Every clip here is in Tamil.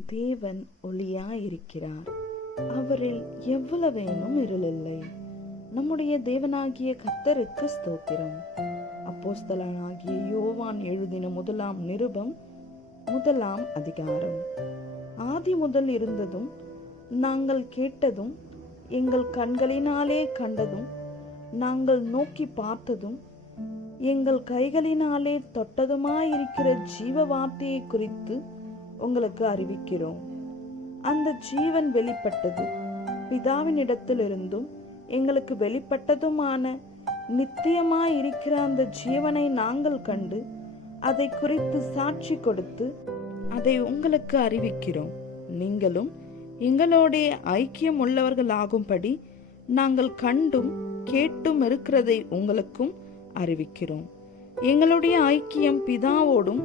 தேவன் ஒளியாயிருக்கிறார், அவரில் எவ்வளவேனும் இருளில்லை. நம்முடைய தேவனாகிய கர்த்தருக்கு ஸ்தோத்திரம். அப்போஸ்தலனாகிய யோவான் எழுதின முதலாம் நிருபம் 1 அதிகாரம். ஆதி முதல் இருந்ததும் நாங்கள் கேட்டதும் எங்கள் கண்களினாலே கண்டதும் நாங்கள் நோக்கி பார்த்ததும் எங்கள் கைகளினாலே தொட்டதுமாயிருக்கிற ஜீவ வார்த்தையை குறித்து உங்களுக்கு அறிவிக்கிறோம். அந்த ஜீவன் வெளிப்பட்டது, பிதாவினிடத்திலிருந்தும் எங்களுக்கு வெளிப்பட்டதுமான நித்தியமாயிருக்கிற அந்த ஜீவனை நாங்கள் கண்டு அதை குறித்து சாட்சி கொடுத்து அதை உங்களுக்கு அறிவிக்கிறோம். நீங்களும் எங்களோட ஐக்கியம் உள்ளவர்களாகும்படி நாங்கள் கண்டும் கேட்டும் இருக்கிறதை உங்களுக்கும் அறிவிக்கிறோம். எங்களுடைய ஐக்கியம் பிதாவோடும்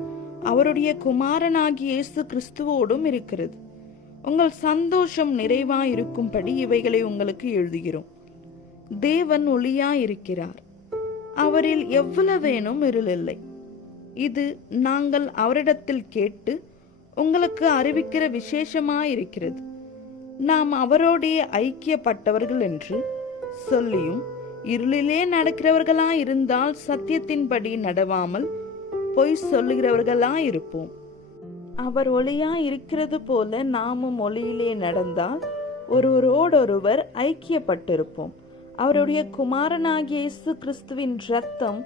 அவருடைய குமாரனாகிய இயேசு கிறிஸ்துவோடும் இருக்கிறது. உங்கள் சந்தோஷம் நிறைவாயிருக்கும்படி இவைகளை உங்களுக்கு எழுதுகிறோம். தேவன் ஒளியாயிருக்கிறார், அவரில் எவ்வளவேனும் இருளில்லை. இது நாங்கள் அவரிடத்தில் கேட்டு உங்களுக்கு அறிவிக்கிற விசேஷமாயிருக்கிறது. நாம் அவரோடைய ஐக்கியப்பட்டவர்கள் என்று சொல்லியும் இருளிலே நடக்கிறவர்களாயிருந்தால் சத்தியத்தின்படி நடவாமல் பொய் சொல்லுகிறவர்களாயிருப்போம். அவர் ஒளியாயிருக்கிறது போல நாமும் ஒளியிலே நடந்தால் ஒருவரோடொருவர் ஐக்கியப்பட்டிருப்போம். அவருடைய குமாரனாகிய இயேசு கிறிஸ்துவின் இரத்தம்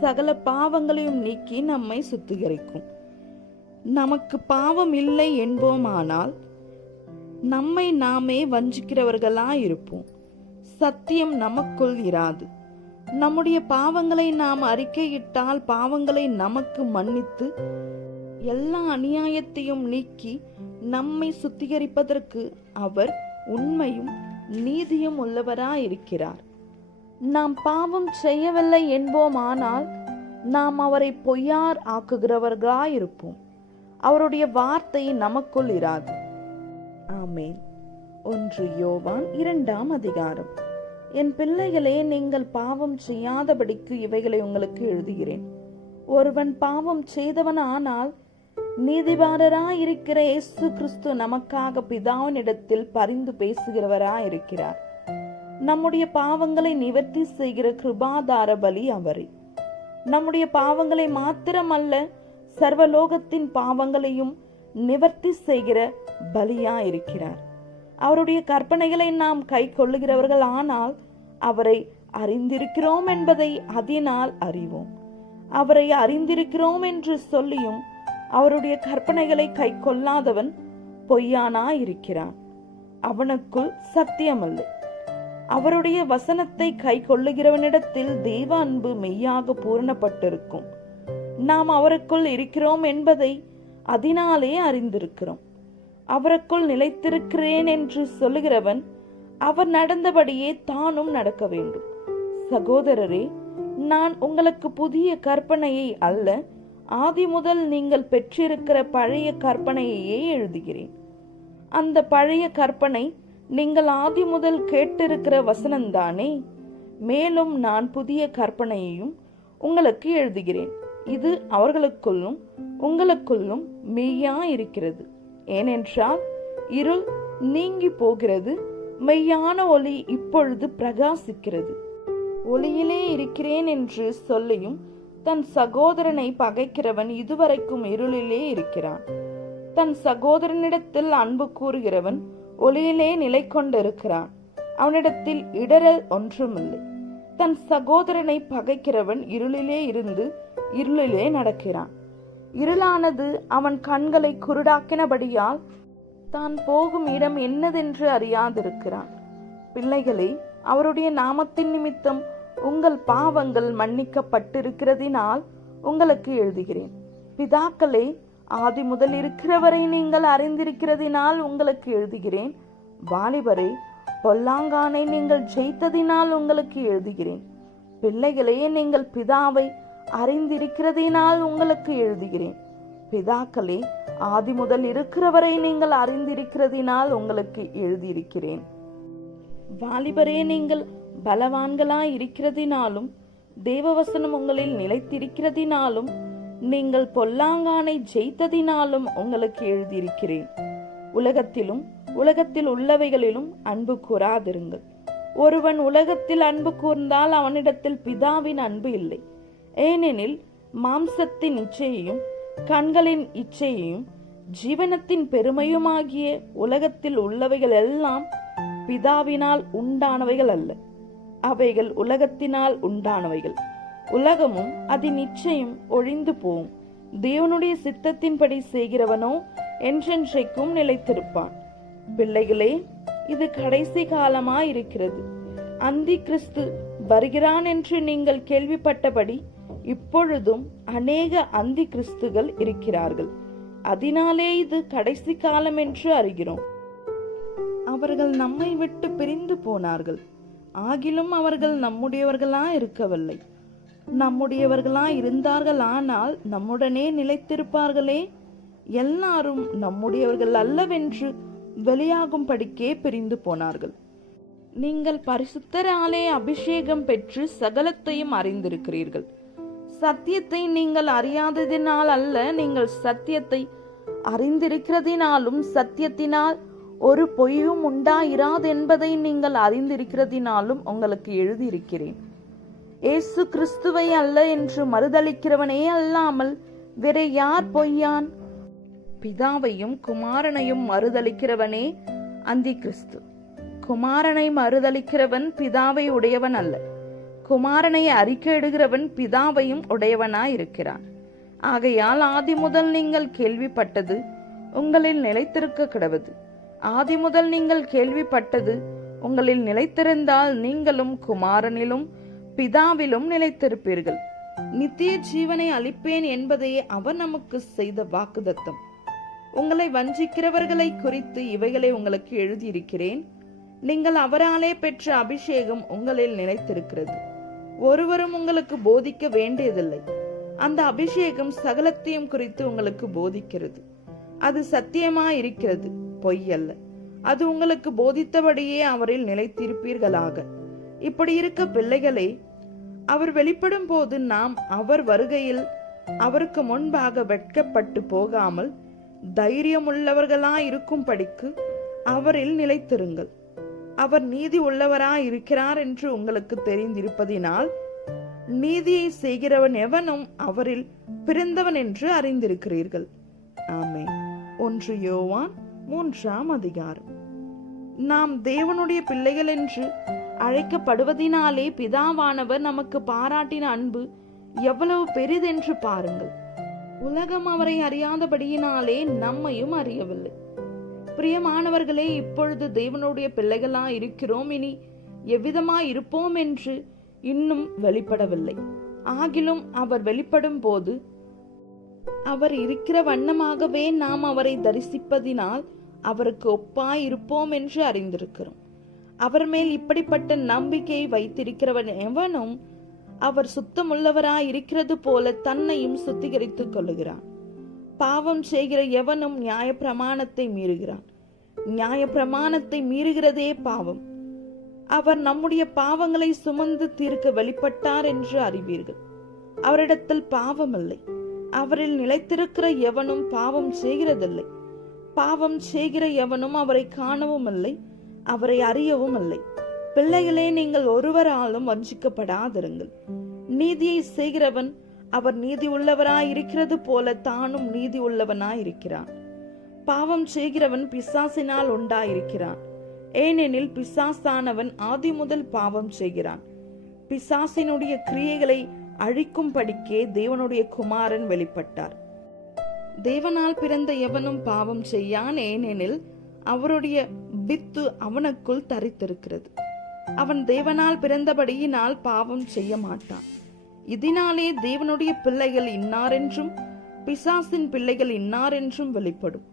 சகல பாவங்களையும் நீக்கி நம்மை சுத்திகரிக்கும். நமக்கு பாவம் இல்லை என்போமானால் நம்மை நாமே வஞ்சிக்கிறவர்களாயிருப்போம். சத்தியம் நமக்குள் இராது. நம்முடைய பாவங்களை நாம் அறிக்கையிட்டால் பாவங்களை நமக்கு மன்னித்து எல்லா அநியாயத்தையும் நீக்கி நம்மை சுத்திகரிப்பதற்கு அவர் உண்மையும் நீதியும் உள்ளவராயிருக்கிறார். நாம் பாவம் செய்யவில்லை என்போமானால் நாம் அவரை பொய்யார் ஆக்குகிறவர்களாயிருப்போம். அவருடைய வார்த்தை நமக்குள் இராது. ஆமென். 1 யோவான் 2 அதிகாரம். என் பிள்ளைகளே, நீங்கள் பாவம் செய்யாதபடிக்கு இவைகளை உங்களுக்கு எழுதுகிறேன். ஒருவன் பாவம் செய்தவன் ஆனால் நீதிபரராயிருக்கிற இயேசு கிறிஸ்து நமக்காக பிதாவினிடத்தில் பரிந்து பேசுகிறவராயிருக்கிறார். நம்முடைய பாவங்களை நிவர்த்தி செய்கிற கிருபாதார பலி அவரே. நம்முடைய பாவங்களை மாத்திரமல்ல, சர்வலோகத்தின் பாவங்களையும் நிவர்த்தி செய்கிற பலியாயிருக்கிறார். அவருடைய கற்பனைகளை நாம் கை கொள்ளுகிறவர்கள் ஆனால் அவரை அறிந்திருக்கிறோம் என்பதை அதனால் அறிவோம். அவரை அறிந்திருக்கிறோம் என்று சொல்லியும் அவருடைய கற்பனைகளை கை கொள்ளாதவன் பொய்யானாயிருக்கிறான், அவனுக்குள் சத்தியமில்லை. அவருடைய வசனத்தை கை கொள்ளுகிறவனிடத்தில் தெய்வ அன்பு மெய்யாக பூரணப்பட்டிருக்கும். நாம் அவருக்குள் இருக்கிறோம் என்பதை அதனாலே அறிந்திருக்கிறோம். அவருக்குள் நிலைத்திருக்கிறேன் என்று சொல்லுகிறவன் அவர் நடந்தபடியே தானும் நடக்க வேண்டும். சகோதரரே, நான் உங்களுக்கு புதிய கற்பனையை அல்ல, ஆதி முதல் நீங்கள் பெற்றிருக்கிற பழைய கற்பனையையே எழுதுகிறேன். அந்த பழைய கற்பனை நீங்கள் ஆதி முதல் கேட்டிருக்கிற வசனம்தானே. மேலும் நான் புதிய கற்பனையையும் உங்களுக்கு எழுதுகிறேன். இது அவர்களுக்குள்ளும் உங்களுக்குள்ளும் மெய்யா இருக்கிறது. ஏனென்றால் இருள் நீங்கி போகிறது, மெய்யான ஒளி இப்பொழுது பிரகாசிக்கிறது. ஒளியிலே இருக்கிறேன் என்று சொல்லியும் தன் சகோதரனை பகைக்கிறவன் இதுவரைக்கும் இருளிலே இருக்கிறான். தன் சகோதரனிடத்தில் அன்பு கூறுகிறவன் ஒளியிலே நிலை கொண்டிருக்கிறான். அவனிடத்தில் இடரல் ஒன்றுமில்லை. தன் சகோதரனை பகைக்கிறவன் இருளிலே இருந்து இருளிலே நடக்கிறான். இருளானது அவன் கண்களை குருடாக்கினபடியால் தான் போகும் இடம் என்னதென்று அறியாதிருக்கிறான். பிள்ளைகளே, அவருடைய நாமத்தின் நிமித்தம் உங்கள் பாவங்கள் மன்னிக்கப்பட்டிருக்கிறதினால் உங்களுக்கு எழுதுகிறேன். பிதாக்களே, ஆதி முதல் இருக்கிறவரை நீங்கள் அறிந்திருக்கிறதினால் உங்களுக்கு எழுதுகிறேன். வாலிபரே, பொல்லாங்கானை நீங்கள் ஜெயித்ததினால் உங்களுக்கு எழுதுகிறேன். பிள்ளைகளே, நீங்கள் பிதாவை அறிந்திருக்கிறதினால் உங்களுக்கு எழுதுகிறேன். பிதாக்களே, ஆதி முதல் இருக்கிறவரை நீங்கள் அறிந்திருக்கிறதினால் உங்களுக்கு எழுதியிருக்கிறேன். வாலிபரே, நீங்கள் பலவான்களாய் இருக்கிறதினாலும் தேவவசனம் உங்களில் நிலைத்திருக்கிறதினாலும் நீங்கள் பொல்லாங்கானை ஜெயித்ததினாலும் உங்களுக்கு எழுதியிருக்கிறேன். உலகத்திலும் உலகத்தில் உள்ளவைகளிலும் அன்பு கூறாதிருங்கள். ஒருவன் உலகத்தில் அன்பு கூர்ந்தால் அவனிடத்தில் பிதாவின் அன்பு இல்லை. ஏனெனில் மாம்சத்தின் இச்சையையும் கண்களின் இச்சையையும் ஜீவனத்தின் பெருமையுமாகிய உலகத்தில் உள்ளவைகள் எல்லாம் பிதாவினால் உண்டானவைகள் அல்ல, அவைகள் உலகத்தினால் உண்டானவைகள். உலகமும் அதன் இச்சையும் ஒழிந்து போகும். தேவனுடைய சித்தத்தின்படி செய்கிறவனோ என்றென்றைக்கும் நிலைத்திருப்பான். பிள்ளைகளே, இது கடைசி காலமாயிருக்கிறது. அந்தி கிறிஸ்து வருகிறான் என்று நீங்கள் கேள்விப்பட்டபடி இப்பொழுதும் அநேக அந்தி கிறிஸ்துகள் இருக்கிறார்கள். அதனாலே இது கடைசி காலம் என்று அறிகிறோம். அவர்கள் நம்மை விட்டு பிரிந்து போனார்கள். ஆகிலும் அவர்கள் நம்முடையவர்களா இருக்கவில்லை. நம்முடையவர்களா இருந்தார்கள், ஆனால் நம்முடனே நிலைத்திருப்பார்களே. எல்லாரும் நம்முடையவர்கள் அல்லவென்று வெளியாகும்படிக்கே பிரிந்து போனார்கள். நீங்கள் பரிசுத்தராலே அபிஷேகம் பெற்று சகலத்தையும் அறிந்திருக்கிறீர்கள். சத்தியத்தை நீங்கள் அறியாததினால் அல்ல, நீங்கள் சத்தியத்தை அறிந்திருக்கிறதினாலும் சத்தியத்தினால் ஒரு பொய்யும் உண்டாயிராதென்பதை நீங்கள் அறிந்திருக்கிறதினாலும் உங்களுக்கு எழுதியிருக்கிறேன். இயேசு கிறிஸ்துவை அல்ல என்று மறுதலிக்கிறவனே அல்லாமல் வேற யார் பொய்யான்? பிதாவையும் குமாரனையும் மறுதலிக்கிறவனே அந்தி கிறிஸ்து. குமாரனை மறுதலிக்கிறவன் பிதாவை உடையவன் அல்ல, குமாரனை அறிக்கையிடுகிறவன் பிதாவையும் உடையவனாயிருக்கிறான். ஆகையால் ஆதி முதல் நீங்கள் கேள்விப்பட்டது உங்களில் நிலைத்திருக்க கிடவது. ஆதி முதல் நீங்கள் கேள்விப்பட்டது உங்களில் நிலைத்திருந்தால் நீங்களும் குமாரனிலும் பிதாவிலும் நிலைத்திருப்பீர்கள். நித்திய ஜீவனை அளிப்பேன் என்பதையே அவர் நமக்கு செய்த வாக்குத்தத்தம். உங்களை வஞ்சிக்கிறவர்களை குறித்து இவைகளை உங்களுக்கு எழுதியிருக்கிறேன். நீங்கள் அவராலே பெற்ற அபிஷேகம் உங்களில் நிலைத்திருக்கிறது. ஒருவரும் உங்களுக்கு போதிக்க வேண்டியதில்லை. அந்த அபிஷேகம் சகலத்தையும் குறித்து உங்களுக்கு போதிக்கிறது. அது சத்தியமாயிருக்கிறது, பொய் அல்ல. அது உங்களுக்கு போதித்தபடியே அவரில் நிலைத்திருப்பீர்களாக. இப்படி இருக்க பிள்ளைகளே, அவர் வெளிப்படும் போது நாம் அவர் வருகையில் அவருக்கு முன்பாக வெட்கப்பட்டு போகாமல் தைரியமுள்ளவர்களாயிருக்கும்படிக்கு அவரில் நிலைத்திருங்கள். அவர் நீதி உள்ளவராயிருக்கிறார் என்று உங்களுக்கு தெரிந்திருப்பதினால் நீதியை செய்கிறவன் எவனும் அவரில் பிறந்தவன் என்று அறிந்திருக்கிறீர்கள். ஆமென். 1 யோவான் 3ஆம் அதிகாரம். நாம் தேவனுடைய பிள்ளைகள் என்று அழைக்கப்படுவதினாலே பிதாவானவர் நமக்கு பாராட்டின அன்பு எவ்வளவு பெரிதென்று பாருங்கள். உலகம் அவரை அறியாதபடியினாலே நம்மையும் அறியவில்லை. பிரியமானவர்களே, இப்பொழுது தேவனுடைய பிள்ளைகளா இருக்கிறோம். இனி எவ்விதமா இருப்போம் என்று இன்னும் வெளிப்படவில்லை. ஆகிலும் அவர் வெளிப்படும் போது அவர் இருக்கிற வண்ணமாகவே நாம் அவரை தரிசிப்பதினால் அவருக்கு ஒப்பாய் இருப்போம் என்று அறிந்திருக்கிறோம். அவர் மேல் இப்படிப்பட்ட நம்பிக்கையை வைத்திருக்கிறவன் எவனும் அவர் சுத்தமுள்ளவராய் இருக்கிறது போல தன்னையும் சுத்திகரித்துக் கொள்ளுகிறான். பாவம் செய்கிற எவனும் நியாய பிரமாணத்தை மீறுகிறான். நியாய பிரமாணத்தை மீறுகிறதே பாவம். அவர் நம்முடைய பாவங்களை சுமந்து தீர்க்க வெளிப்பட்டார் என்று அறிவீர்கள். அவரிடத்தில் பாவம் இல்லை. அவரில் நிலைத்திருக்கிற எவனும் பாவம் செய்கிறதில்லை. பாவம் செய்கிற எவனும் அவரை காணவும் இல்லை, அவரை அறியவும் இல்லை. பிள்ளைகளே, நீங்கள் ஒருவராலும் வஞ்சிக்கப்படாதிருங்கள். நீதியை செய்கிறவன் அவர் நீதி உள்ளவராய் இருக்கிறது போல தானும் நீதி உள்ளவனாய் இருக்கிறான். பாவம் செய்கிறவன் பிசாசினால் உண்டாயிருக்கிறான். ஏனெனில் பிசாசானவன் ஆதி முதல் பாவம் செய்கிறான். பிசாசினுடைய கிரியைகளை அழிக்கும்படிக்கே தேவனுடைய குமாரன் வெளிப்பட்டார். தேவனால் பிறந்த எவனும் பாவம் செய்யான், ஏனெனில் அவருடைய வித்து அவனுக்குள் தரித்திருக்கிறது. அவன் தேவனால் பிறந்தபடியினால் பாவம் செய்ய மாட்டான். இதனாலே தேவனுடைய பிள்ளைகள் இன்னாரென்றும் பிசாசின் பிள்ளைகள் இன்னாரென்றும் வெளிப்படும்.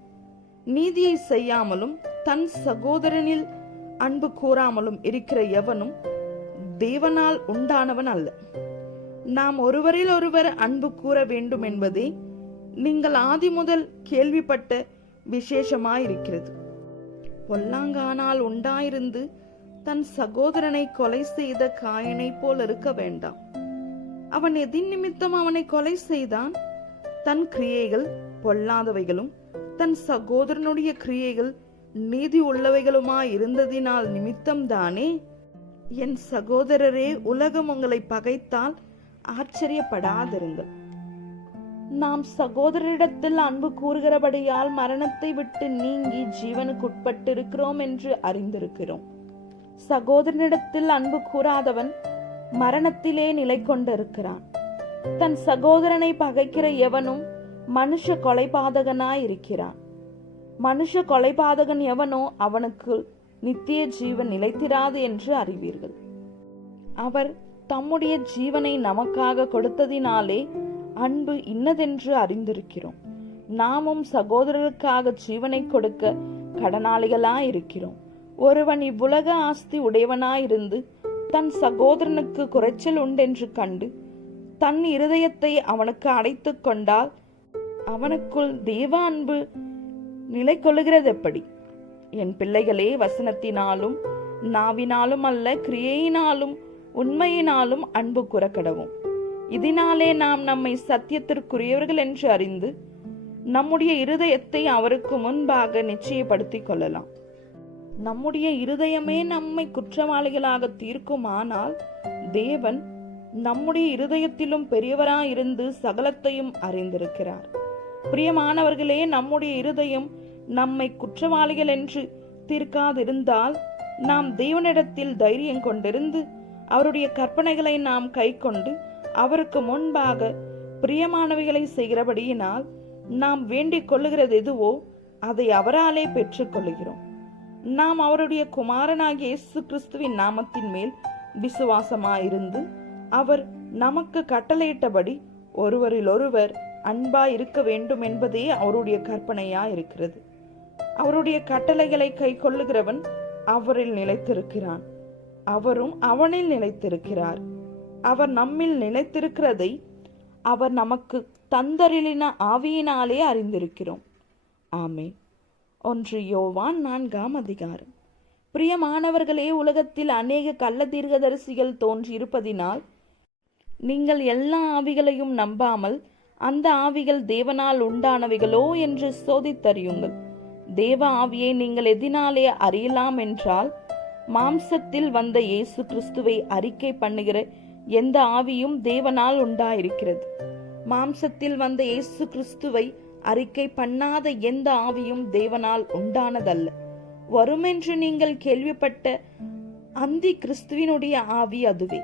நீதியை செய்யாமலும் தன் சகோதரனில் அன்பு கூறாமலும் இருக்கிற எவனும் தேவனால் உண்டானவன் அல்ல. நாம் ஒருவரில் ஒருவர் அன்பு கூற வேண்டும் என்பதே நீங்கள் ஆதி முதல் கேள்விப்பட்ட விசேஷமாயிருக்கிறது. பொல்லாங்கானால் உண்டாயிருந்து தன் சகோதரனை கொலை செய்த காயனை போல் இருக்க வேண்டாம். அவன் எதின் நிமித்தம் அவனை கொலை செய்தான்? தன் கிரியைகள் பொல்லாதவைகளும் தன் சகோதரனுடைய கிரியைகள் நீதி உள்ளவைகளுமாய் இருந்ததினால் நிமித்தம்தானே. என் சகோதரரே, உலகம் உங்களை பகைத்தால் ஆச்சரியப்படாதிருங்கள். நாம் சகோதரரிடத்தில் அன்பு கூறுகிறபடியால் மரணத்தை விட்டு நீங்கி ஜீவனுக்கு உட்பட்டிருக்கிறோம் என்று அறிந்திருக்கிறோம். சகோதரனிடத்தில் அன்பு கூறாதவன் மரணத்திலே நிலை கொண்டிருக்கிறான். தன் சகோதரனை பகைக்கிற எவனும் மனுஷ கொலைபாதகனாய் இருக்கிறான். மனுஷ கொலைபாதகன் எவனோ அவனுக்கு நித்திய ஜீவன் நிலைத்திராது என்று அறிவீர்கள். அவர் தம்முடைய ஜீவனை நமக்காக கொடுத்ததினாலே அன்பு இன்னதென்று அறிந்திருக்கிறோம். நாமும் சகோதரருக்காக ஜீவனை கொடுக்க கடனாளிகளாயிருக்கிறோம். ஒருவன் இவ்வுலக ஆஸ்தி உடையவனாயிருந்து தன் சகோதரனுக்கு குறைச்சல் உண்டென்று கண்டு தன் இருதயத்தை அவனுக்கு அடைத்து கொண்டால் அவனுக்குள் தேவ அன்பு நிலை கொள்ளுகிறது எப்படி? என் பிள்ளைகளே, வசனத்தினாலும் நாவினாலும் அல்ல, கிரியையினாலும் உண்மையினாலும் அன்பு கூறக்கடவும். இதனாலே நாம் நம்மை சத்தியத்திற்குரியவர்கள் என்று அறிந்து நம்முடைய இருதயத்தை அவருக்கு முன்பாக நிச்சயப்படுத்திக் கொள்ளலாம். நம்முடைய இருதயமே நம்மை குற்றவாளிகளாக தீர்க்குமானால் தேவன் நம்முடைய இருதயத்திலும் பெரியவராயிருந்து சகலத்தையும் அறிந்திருக்கிறார். பிரியமானவர்களே, நம்முடைய இருதயம் நம்மை குற்றவாளிகள் என்று தீர்க்காதிருந்தால் நாம் தேவனிடத்தில் தைரியம் கொண்டிருந்து அவருடைய கற்பனைகளை நாம் கை கொண்டு அவருக்கு முன்பாக பிரியமானவைகளை செய்கிறபடியினால் நாம் வேண்டிக் கொள்ளுகிறது எதுவோ அதை அவராலே பெற்றுக் கொள்ளுகிறோம். நாம் அவருடைய குமாரனாகிய இயேசு கிறிஸ்துவின் நாமத்தின் மேல் விசுவாசமாயிருந்து அவர் நமக்கு கட்டளையிட்டபடி ஒருவரில் ஒருவர் அன்பாய் இருக்க வேண்டும் என்பதே அவருடைய கற்பனையாயிருக்கிறது. அவருடைய கட்டளைகளை கை கொள்ளுகிறவன் அவரில் நிலைத்திருக்கிறான், அவரும் அவனில் நிலைத்திருக்கிறார். அவர் நம்மில் நிலைத்திருக்கிறதை அவர் நமக்கு தந்தருளின ஆவியினாலே அறிந்திருக்கிறோம். ஆமென். 1 யோவான் 4ஆம் அதிகாரம். பிரியமானவர்களே, உலகத்தில் அநேக கள்ள தீர்க்கதரிசிகள் தோன்றி இருப்பதினால் நீங்கள் எல்லா ஆவிகளையும் நம்பாமல் அந்த ஆவிகள் தேவனால் உண்டானவைகளோ என்று சோதித்தறியுங்கள். தேவ ஆவியை நீங்கள் எதினாலே அறியலாம் என்றால், மாம்சத்தில் வந்த இயேசு கிறிஸ்துவை அறிக்கை பண்ணுகிற எந்த ஆவியும் தேவனால் உண்டாயிருக்கிறது. மாம்சத்தில் வந்த இயேசு கிறிஸ்துவை அறிக்கை பண்ணாத எந்த ஆவியும் தேவனால் உண்டானதல்ல. வருமென்று நீங்கள் கேள்விப்பட்ட அந்தி கிறிஸ்துவினுடைய ஆவி அதுவே.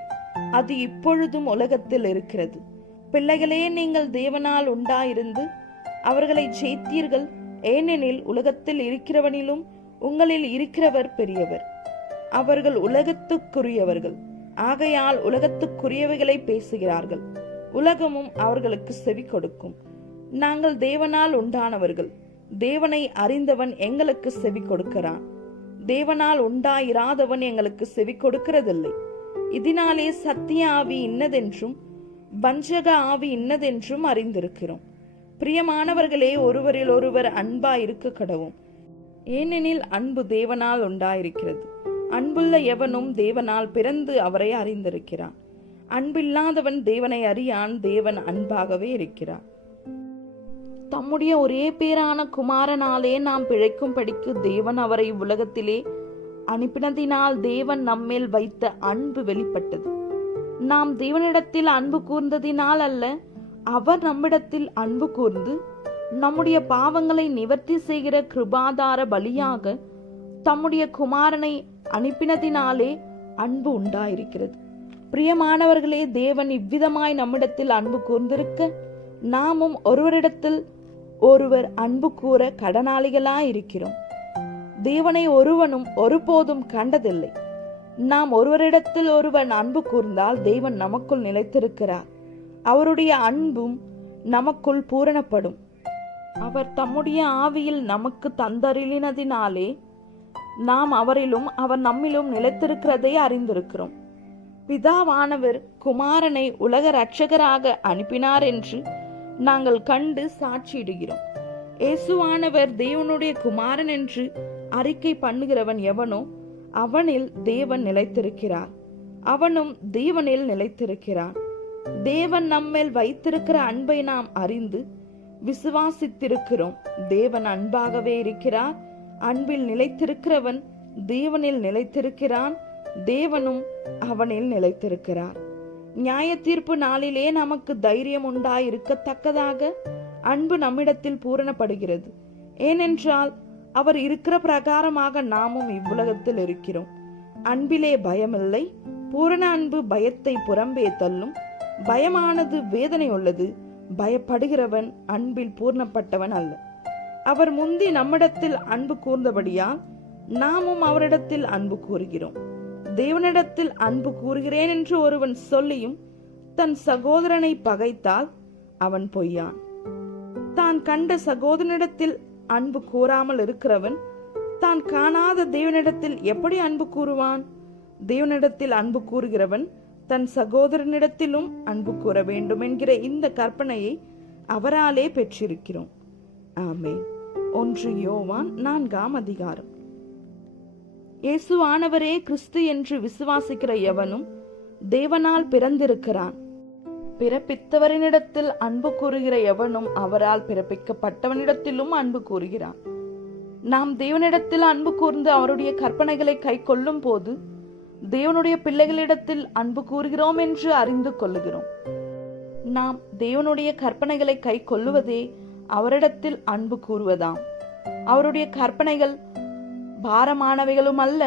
அது இப்பொழுதும் உலகத்தில் இருக்கிறது. பிள்ளைகளே, நீங்கள் தேவனால் உண்டாயிருந்து அவர்களை ஜெயித்தீர்கள். ஏனெனில் உலகத்தில் இருக்கிறவனிலும் உங்களில் இருக்கிறவர் பெரியவர். அவர்கள் உலகத்துக்குரியவர்கள், ஆகையால் உலகத்துக்குரியவைகளை பேசுகிறார்கள். உலகமும் அவர்களுக்கு செவி கொடுக்கும். நாங்கள் தேவனால் உண்டானவர்கள். தேவனை அறிந்தவன் எங்களுக்கு செவி கொடுக்கிறான். தேவனால் உண்டாயிராதவன் எங்களுக்கு செவி கொடுக்கிறதில்லை. இதனாலே சத்திய ஆவி இன்னதென்றும் வஞ்சக ஆவி இன்னதென்றும் அறிந்திருக்கிறோம். பிரியமானவர்களே, ஒருவரில் ஒருவர் அன்பாய் இருக்க கடவும். ஏனெனில் அன்பு தேவனால் உண்டாயிருக்கிறது. அன்புள்ள எவனும் தேவனால் பிறந்து அவரை அறிந்திருக்கிறான். அன்பில்லாதவன் தேவனை அறியான். தேவன் அன்பாகவே இருக்கிறார். தம்முடைய ஒரே பேரான குமாரனாலே நாம் பிழைக்கும்படிக்கு தேவன் அவரை உலகத்திலே அனுப்பினதினால் தேவன் நம்மேல் வைத்த அன்பு வெளிப்பட்டது. நாம் தேவனிடத்தில் அன்பு கூர்ந்ததினால் அல்ல, அவர் நம்மிடத்தில் அன்பு கூர்ந்து நம்முடைய பாவங்களை நிவர்த்தி செய்கிற கிருபாதார பலியாக தம்முடைய குமாரனை அனுப்பினதினாலே அன்பு உண்டாயிருக்கிறது. பிரியமானவர்களே, தேவன் இவ்விதமாய் நம்மிடத்தில் அன்பு கூர்ந்திருக்க நாமும் ஒருவரிடத்தில் ஒருவர் அன்பு கூற கடனாளிகளாயிருக்கிறோம். தேவனை ஒருவனும் ஒருபோதும் கண்டதில்லை. நாம் ஒருவரிடத்தில் ஒருவன் அன்பு கூர்ந்தால் தேவன் நமக்குள் நிலைத்திருக்கிறார். அவருடைய அன்பும் நமக்குள் பூரணப்படும். அவர் தம்முடைய ஆவியில் நமக்கு தந்தருளினதினாலே நாம் அவரிலும் அவர் நம்மிலும் நிலைத்திருக்கிறதை அறிந்திருக்கிறோம். பிதாவானவர் குமாரனை உலக இரட்சகராக அனுப்பினார் என்று நாங்கள் கண்டு சாட்சியிடுகிறோம். இயேசுவானவர் தேவனுடைய குமாரன் என்று அறிக்கை பண்ணுகிறவன் எவனோ அவனில் தேவன் நிலைத்திருக்கிறார், அவனும் தேவனில் நிலைத்திருக்கிறான். தேவன் நம்மேல் வைத்திருக்கிற அன்பை நாம் அறிந்து விசுவாசித்திருக்கிறோம். தேவன் அன்பாகவே இருக்கிறார். அன்பில் நிலைத்திருக்கிறவன் தேவனில் நிலைத்திருக்கிறான், தேவனும் அவனில் நிலைத்திருக்கிறார். நியாய தீர்ப்பு நாளிலே நமக்கு தைரியம் உண்டாயிருக்கத்தக்கதாக அன்பு நம்மிடத்தில் பூரணப்படுகிறது. ஏனென்றால் அவர் இருக்கிற பிரகாரமாக நாமும் இவ்வுலகத்தில் இருக்கிறோம். அன்பிலே பயமில்லை. பூரண அன்பு பயத்தை புறம்பே தள்ளும். பயமானது வேதனை உள்ளது. பயப்படுகிறவன் அன்பில் பூர்ணப்பட்டவன் அல்ல. அவர் முந்தி நம்மிடத்தில் அன்பு கூர்ந்தபடியால் நாமும் அவரிடத்தில் அன்பு கூறுகிறோம். தேவனிடத்தில் அன்பு கூறுகிறேன் என்று ஒருவன் சொல்லியும் தன் சகோதரனை பகைத்தால் அவன் பொய்யான். தான் கண்ட சகோதரனிடத்தில் அன்பு கூறாமல் இருக்கிறவன் தான் காணாத தேவனிடத்தில் எப்படி அன்பு கூறுவான்? தேவனிடத்தில் அன்பு கூறுகிறவன் தன் சகோதரனிடத்திலும் அன்பு கூற வேண்டும் என்கிற இந்த கற்பனையை அவராலே பெற்றிருக்கிறோம். ஆமென். 1 யோவான் 4ஆம் அதிகாரம். இயேசுவானவரே கிறிஸ்து என்று விசுவாசிக்கிற எவனும் தேவனால் பிறந்திருக்கிறான். பிறப்பித்தவரினிடத்தில் அன்பு கூறுகிற எவனும் அவரால் பிறப்பிக்கப்பட்டவனிடத்திலும் அன்பு கூறுகிறான். நாம் தேவனிடத்தில் அன்பு கூர்ந்து அவருடைய கற்பனைகளை கை கொள்ளும் போது தேவனுடைய பிள்ளைகளிடத்தில் அன்பு கூறுகிறோம் என்று அறிந்து கொள்ளுகிறோம். நாம் தேவனுடைய கற்பனைகளை கை கொள்ளுவதே அவரிடத்தில் அன்பு கூறுவதாம். அவருடைய கற்பனைகள் பாரமானவைகளும் அல்ல.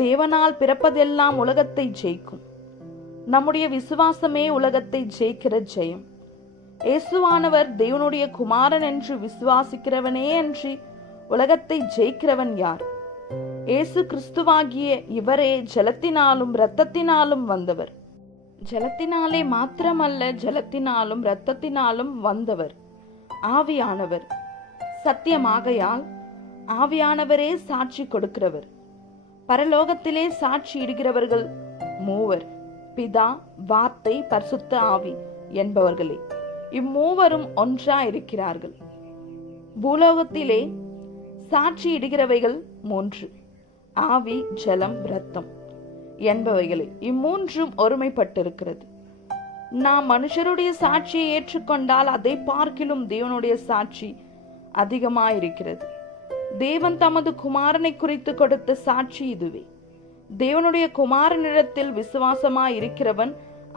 தேவனால் பிறப்பதெல்லாம் உலகத்தை ஜெயிக்கும். நம்முடைய விசுவாசமே உலகத்தை ஜெயிக்கிற ஜெயம். இயேசுவானவர் தேவனுடைய குமாரன் என்று விசுவாசிக்கிறவனே அன்றி உலகத்தை ஜெயிக்கிறவன் யார்? இயேசு கிறிஸ்துவாகிய இவரே ஜலத்தினாலும் இரத்தத்தினாலும் வந்தவர். ஜலத்தினாலே மாத்திரமல்ல, ஜலத்தினாலும் இரத்தத்தினாலும் வந்தவர் ஆவியானவர். சத்தியமாகையால் ஆவியானவரே சாட்சி கொடுக்கிறவர். பரலோகத்திலே சாட்சி இடுகிறவர்கள் மூவர், பிதா, வார்த்தை, பரிசுத்த ஆவி என்பவர்களே. இம்மூவரும் ஒன்றாயிருக்கிறார்கள். பூலோகத்திலே சாட்சி இடுகிறவைகள் 3, ஆவி, ஜலம், இரத்தம் என்பவைகளே. இம்மூன்றும் ஒருமைப்பட்டிருக்கிறது. நாம் மனுஷருடைய சாட்சியை ஏற்றுக்கொண்டால் அதை பார்க்கிலும் தேவனுடைய சாட்சி அதிகமாயிருக்கிறது. தேவன் தமது குமாரனை குறித்து கொடுத்த சாட்சி இதுவே. தேவனுடைய குமாரனிடத்தில் விசுவாசமாயிருக்கிறவன்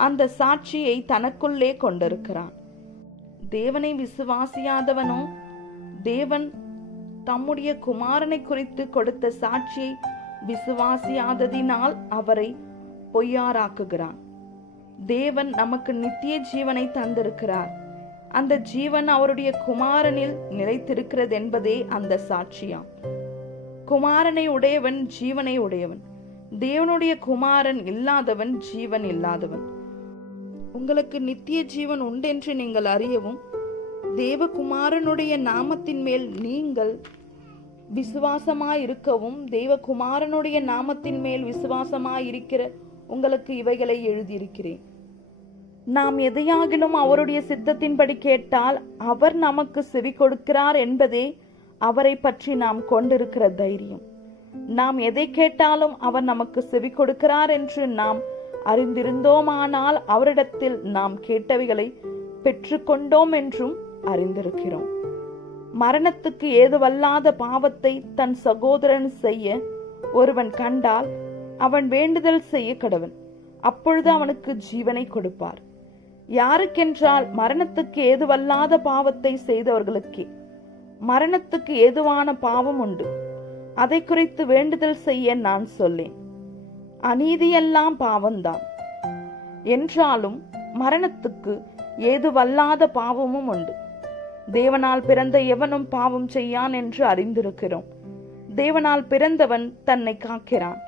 அந்த சாட்சியை தனக்குள்ளே கொண்டிருக்கிறான். தேவனை விசுவாசியாதவனோ தேவன் தம்முடைய குமாரனை குறித்து கொடுத்த சாட்சியை விசுவாசியாததினால் அவரை பொய்யாராக்குகிறான். தேவன் நமக்கு நித்திய ஜீவனை தந்திருக்கிறார். அந்த ஜீவன் அவருடைய குமாரனில் நிலைத்திருக்கிறது என்பதே அந்த சாட்சியாம். குமாரனை உடையவன் ஜீவனை உடையவன். தேவனுடைய குமாரன் இல்லாதவன் ஜீவன் இல்லாதவன். உங்களுக்கு நித்திய ஜீவன் உண்டென்று நீங்கள் அறியவும் தேவகுமாரனுடைய நாமத்தின் மேல் நீங்கள் விசுவாசமாயிருக்கவும் தேவகுமாரனுடைய நாமத்தின் மேல் விசுவாசமாயிருக்கிற உங்களுக்கு இவைகளை எழுதியிருக்கிறேன். நாம் எதையாகிலும் அவருடைய சித்தத்தின்படி கேட்டால் அவர் நமக்கு செவி கொடுக்கிறார் என்பதே அவரை பற்றி நாம் கொண்டிருக்கிற தைரியம். நாம் எதை கேட்டாலும் அவர் நமக்கு செவி கொடுக்கிறார் என்று நாம் அறிந்திருந்தோமானால் அவரிடத்தில் நாம் கேட்டவைகளை பெற்றுக்கொண்டோம் என்றும் அறிந்திருக்கிறோம். மரணத்துக்கு ஏதுவல்லாத பாவத்தை தன் சகோதரன் செய்ய ஒருவன் கண்டால் அவன் வேண்டுதல் செய்ய கடவன். அப்பொழுது அவனுக்கு ஜீவனை கொடுப்பார். யாருக்கென்றால் மரணத்துக்கு ஏதுவல்லாத பாவத்தை செய்தவர்களுக்கே. மரணத்துக்கு ஏதுவான பாவம் உண்டு. அதை குறித்து வேண்டுதல் செய்ய நான் சொல்லேன். அநீதியெல்லாம் பாவம்தான். என்றாலும் மரணத்துக்கு ஏதுவல்லாத பாவமும் உண்டு. தேவனால் பிறந்த எவனும் பாவம் செய்யான் என்று அறிந்திருக்கிறோம். தேவனால் பிறந்தவன் தன்னை காக்கிறான்,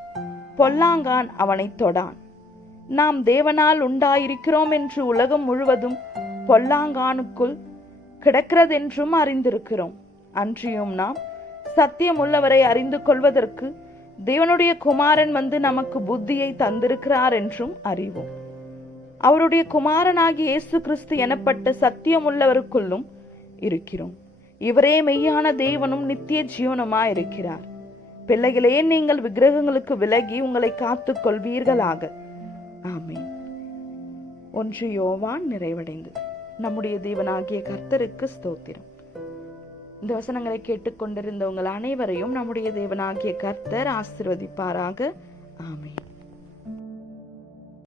பொல்லாங்கான் அவனை தொடான். நாம் தேவனால் உண்டாயிருக்கிறோம் என்று உலகம் முழுவதும் பொல்லாங்கானுக்குள் கிடக்கிறதென்றும் அறிந்திருக்கிறோம். அன்றியும் நாம் சத்தியம் உள்ளவரை அறிந்து கொள்வதற்கு தேவனுடைய குமாரன் வந்து நமக்கு புத்தியை தந்திருக்கிறார் என்றும் அறிவோம். அவருடைய குமாரனாகிய இயேசு கிறிஸ்து எனப்பட்ட சத்தியம் உள்ளவருக்குள்ளும் இருக்கிறோம். இவரே மெய்யான தேவனும் நித்திய ஜீவனுமாயிருக்கிறார். பிள்ளைகளே, நீங்கள் விக்கிரகங்களுக்கு விலகி உங்களை காத்துக் கொள்வீர்களாக. ஆமென். 1 யோவான் நிறைவடைந்தது. நம்முடைய தேவனாகிய கர்த்தருக்கு ஸ்தோத்திரம். இந்த வசனங்களை கேட்டுக்கொண்டிருந்த உங்கள் அனைவரையும் நம்முடைய தேவனாகிய கர்த்தர் ஆசீர்வதிப்பாராக. ஆமென்.